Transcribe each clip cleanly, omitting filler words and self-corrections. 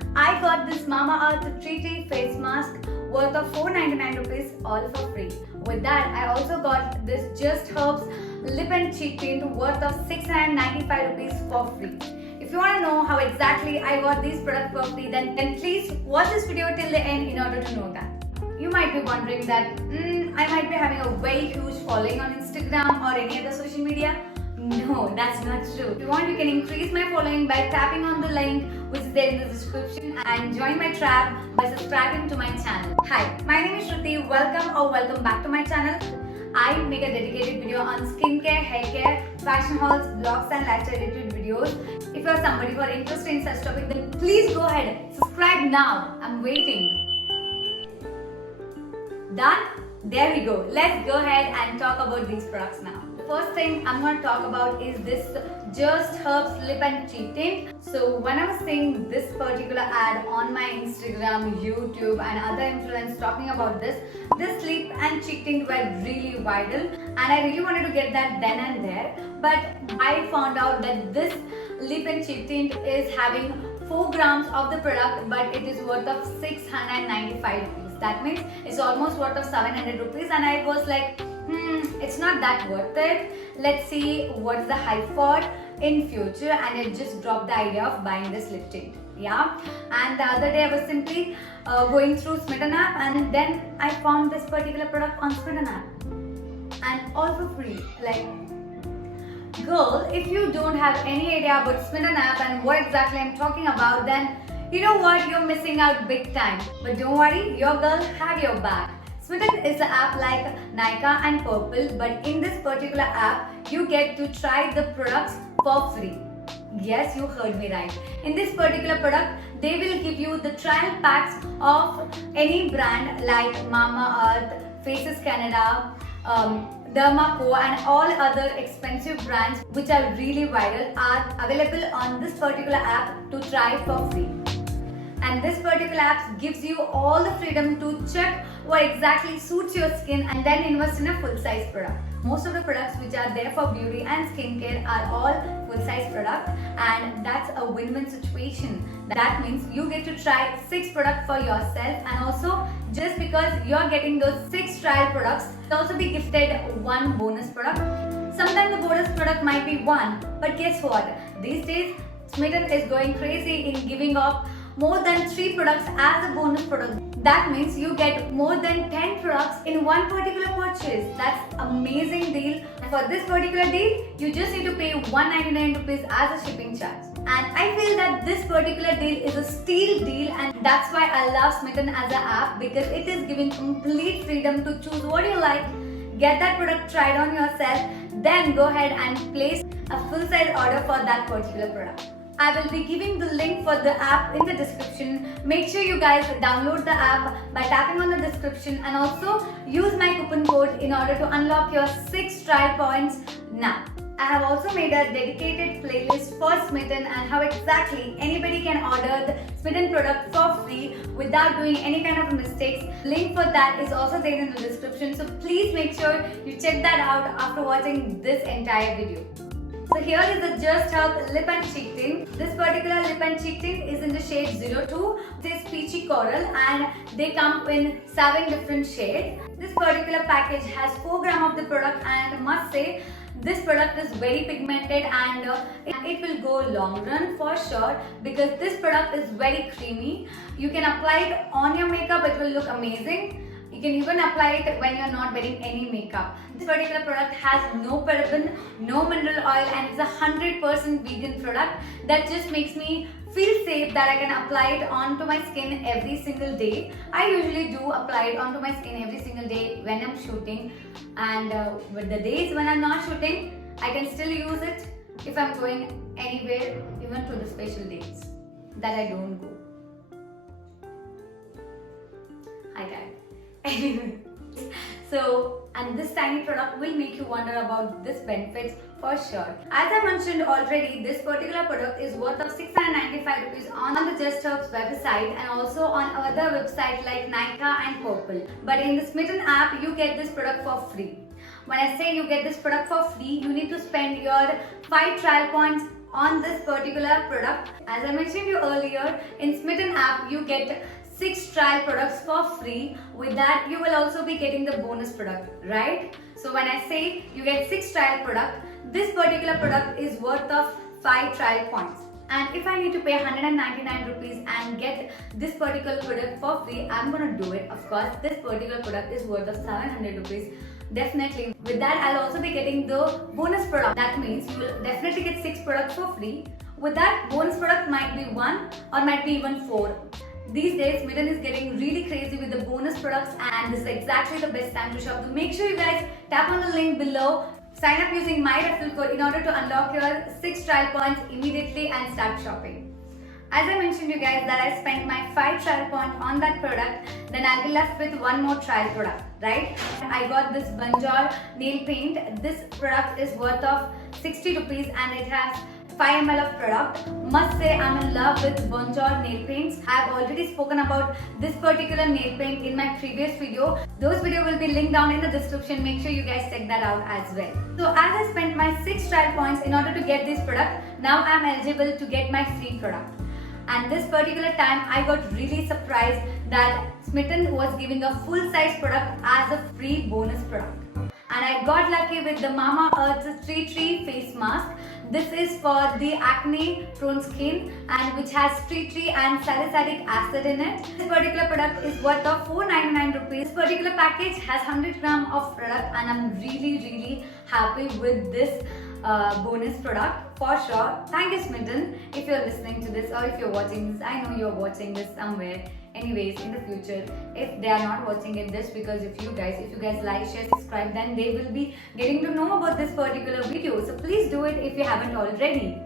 I got this Mamaearth Treaty face mask worth of 499 rupees all for free. With that, I also got this Just Herbs lip and cheek tint worth of 695 rupees for free. If you want to know how exactly I got these products for free, then please watch this video till the end in order to know that. You might be wondering that I might be having a very huge following on Instagram or any other social media. No, that's not true. If you want, you can increase my following by tapping on the link which is there in the description and join my tribe by subscribing to my channel. Hi, my name is Shruti. Welcome back to my channel. I make a dedicated video on skincare, hair care, fashion hauls, vlogs and lifestyle related videos. If you are somebody who are interested in such topic, then please go ahead, subscribe now. I'm waiting. Done? There we go. Let's go ahead and talk about these products now. The first thing I'm going to talk about is this Just Herbs lip and cheek tint. So when I was seeing this particular ad on my Instagram, YouTube and other influencers talking about this lip and cheek tint were really viral and I really wanted to get that then and there. But I found out that this lip and cheek tint is having 4 grams of the product, but it is worth of 695 rupees. That means it's almost worth of 700 rupees and I was like, it's not that worth it. Let's see what's the hype for in future, and it just dropped the idea of buying this lip tint. Yeah, and the other day I was simply going through Smitten app and then I found this particular product on Smitten app and all for free. Like, girl, if you don't have any idea about Smitten app and what exactly I'm talking about, then you know what, you're missing out big time. But don't worry, your girl have your back. Smitten is an app like Nykaa and Purple, but in this particular app, you get to try the products for free. Yes, you heard me right. In this particular product, they will give you the trial packs of any brand like Mamaearth, Faces Canada, Dermaco and all other expensive brands which are really viral are available on this particular app to try for free. And this particular app gives you all the freedom to check what exactly suits your skin and then invest in a full-size product. Most of the products which are there for beauty and skincare are all full-size products, and that's a win-win situation. That means you get to try 6 products for yourself, and also just because you're getting those 6 trial products, you'll also be gifted 1 bonus product. Sometimes the bonus product might be 1, but guess what? These days, Smitten is going crazy in giving up more than 3 products as a bonus product. That means you get more than 10 products in one particular purchase. That's amazing deal. For this particular deal, you just need to pay 199 rupees as a shipping charge. And I feel that this particular deal is a steal deal, and that's why I love Smitten as an app, because it is giving complete freedom to choose what you like, get that product tried on yourself, then go ahead and place a full-size order for that particular product. I will be giving the link for the app in the description. Make sure you guys download the app by tapping on the description and also use my coupon code in order to unlock your 6 trial points now. I have also made a dedicated playlist for Smitten and how exactly anybody can order the Smitten product for free without doing any kind of mistakes. Link for that is also there in the description. So please make sure you check that out after watching this entire video. So here is the Just Herbs lip and cheek tint. This particular lip and cheek tint is in the shade 02. This is peachy coral and they come in 7 different shades. This particular package has 4 grams of the product, and I must say this product is very pigmented and it will go long run for sure, because this product is very creamy. You can apply it on your makeup, it will look amazing. You can even apply it when you're not wearing any makeup. This particular product has no paraben, no mineral oil, and it's a 100% vegan product that just makes me feel safe that I can apply it onto my skin every single day. I usually do apply it onto my skin every single day when I'm shooting, and with the days when I'm not shooting, I can still use it if I'm going anywhere, even to the special days that I don't go. Hi guys. Anyway, so, and this tiny product will make you wonder about this benefits for sure. As I mentioned already, this particular product is worth of 695 rupees on the Just Herbs website and also on other websites like Nykaa and Purple. But in the Smitten app, you get this product for free. When I say you get this product for free, you need to spend your 5 trial points on this particular product. As I mentioned you earlier, in Smitten app you get 6 trial products for free. With that you will also be getting the bonus product, right? So when I say you get 6 trial product, this particular product is worth of 5 trial points. And if I need to pay 199 rupees and get this particular product for free, I'm gonna do it. Of course, this particular product is worth of 700 rupees. Definitely. With that, I'll also be getting the bonus product. That means you will definitely get 6 products for free. With that, bonus product might be 1 or might be even 4. These days, Smitten is getting really crazy with the bonus products, and this is exactly the best time to shop. So make sure you guys tap on the link below. Sign up using my referral code in order to unlock your 6 trial points immediately and start shopping. As I mentioned you guys that I spent my 5 trial points on that product, then I'll be left with 1 more trial product, right? I got this Banjal nail paint. This product is worth of 60 rupees and it has 5 ml of product. Must say I'm in love with Banjal nail paints. I've already spoken about this particular nail paint in my previous video. Those videos will be linked down in the description. Make sure you guys check that out as well. So as I spent my 6 trial points in order to get this product, now I'm eligible to get my free product. And this particular time I got really surprised that Smitten was giving a full size product as a free bonus product. And I got lucky with the Mamaearth's Tea Tree face mask. This is for the acne prone skin and which has tea tree and salicylic acid in it. This particular product is worth of 499 rupees. This particular package has 100 grams of product and I'm really happy with this bonus product for sure. Thank you, Smitten, if you're listening to this or if you're watching this. I know you're watching this somewhere. Anyways, in the future, if they are not watching it, this because if you guys like, share, subscribe, then they will be getting to know about this particular video. So please do it if you haven't already.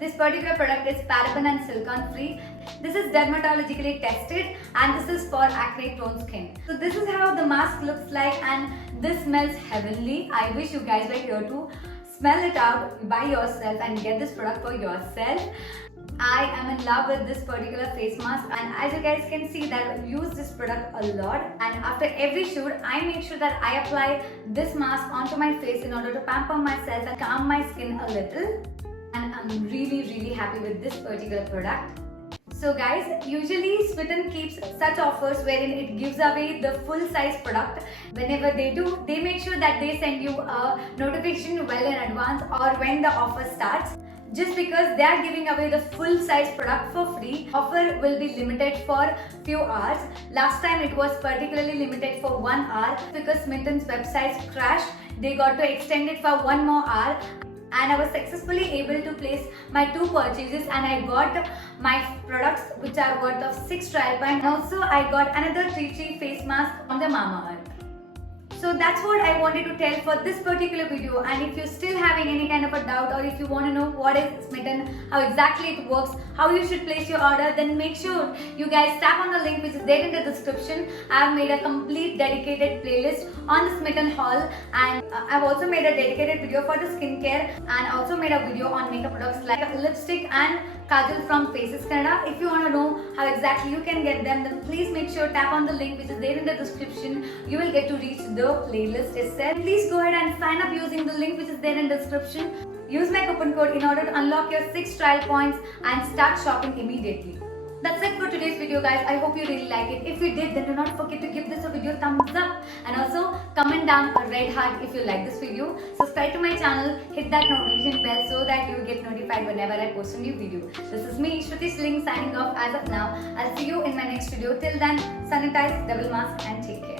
This particular product is paraben and silicone free. This is dermatologically tested and this is for acne prone skin. So this is how the mask looks like and this smells heavenly. I wish you guys were here to smell it out by yourself and get this product for yourself. I am in love with this particular face mask and as you guys can see that I use this product a lot, and after every shoot I make sure that I apply this mask onto my face in order to pamper myself and calm my skin a little, and I'm really happy with this particular product. So guys, usually Smitten keeps such offers wherein it gives away the full size product. Whenever they do, they make sure that they send you a notification well in advance or when the offer starts. Just because they are giving away the full size product for free, offer will be limited for few hours. Last time it was particularly limited for 1 hour because Smitten's website crashed. They got to extend it for 1 more hour. And I was successfully able to place my 2 purchases and I got my products which are worth of 6 trial points. And also I got another tea tree face mask from the Mamaearth. So that's what I wanted to tell for this particular video, and if you're still having any kind of a doubt or if you want to know what is Smitten, how exactly it works, how you should place your order, then make sure you guys tap on the link which is there in the description. I've made a complete dedicated playlist on the Smitten haul, and I've also made a dedicated video for the skincare and also made a video on makeup products like lipstick and kajal from Faces Canada. If you want to know how exactly you can get them, then please make sure tap on the link which is there in the description. You will get to reach the playlist itself. Please go ahead and sign up using the link which is there in the description. Use my coupon code in order to unlock your 6 trial points and start shopping immediately. That's it for today's video guys. I hope you really like it. If you did, then do not forget to give this a video thumbs up and also comment down a red heart if you like this video. Subscribe to my channel, hit that notification bell so that you will get notified whenever I post a new video. This is me, Shruti Sling, signing off as of now. I'll see you in my next video. Till then, sanitize, double mask and take care.